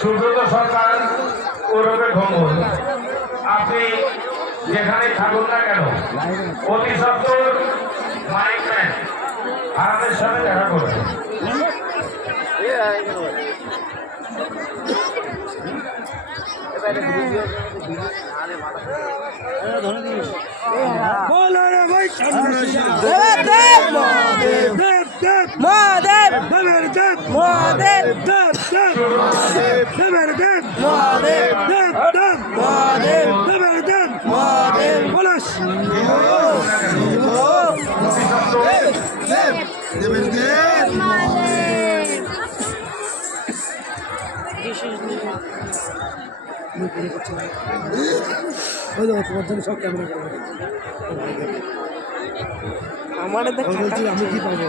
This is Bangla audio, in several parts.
সুব্রত সরকার ওরফে ভঙ্গল, আপনি যেখানে থাকুন না কেন অতি সত্তর মাইক ম্যান আমাদের সাথে দেখা করবেন। সব ক্যামেরা আমার আমি কি পাবো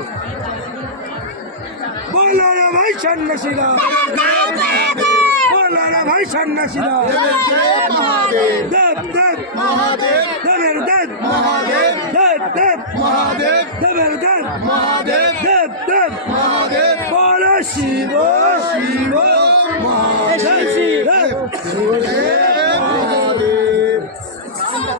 বলো রে ভাই সন্ন্যাসীরা, বলো রে ভাই সন্ন্যাসীরা, দেব দেব মহাদেব, দেবের দেব মহাদেব, দেব দেব মহাদেব, দেবের দেব মহাদেব, দেব দেব মহাদেব, বলো শিব শিব মহাদেব।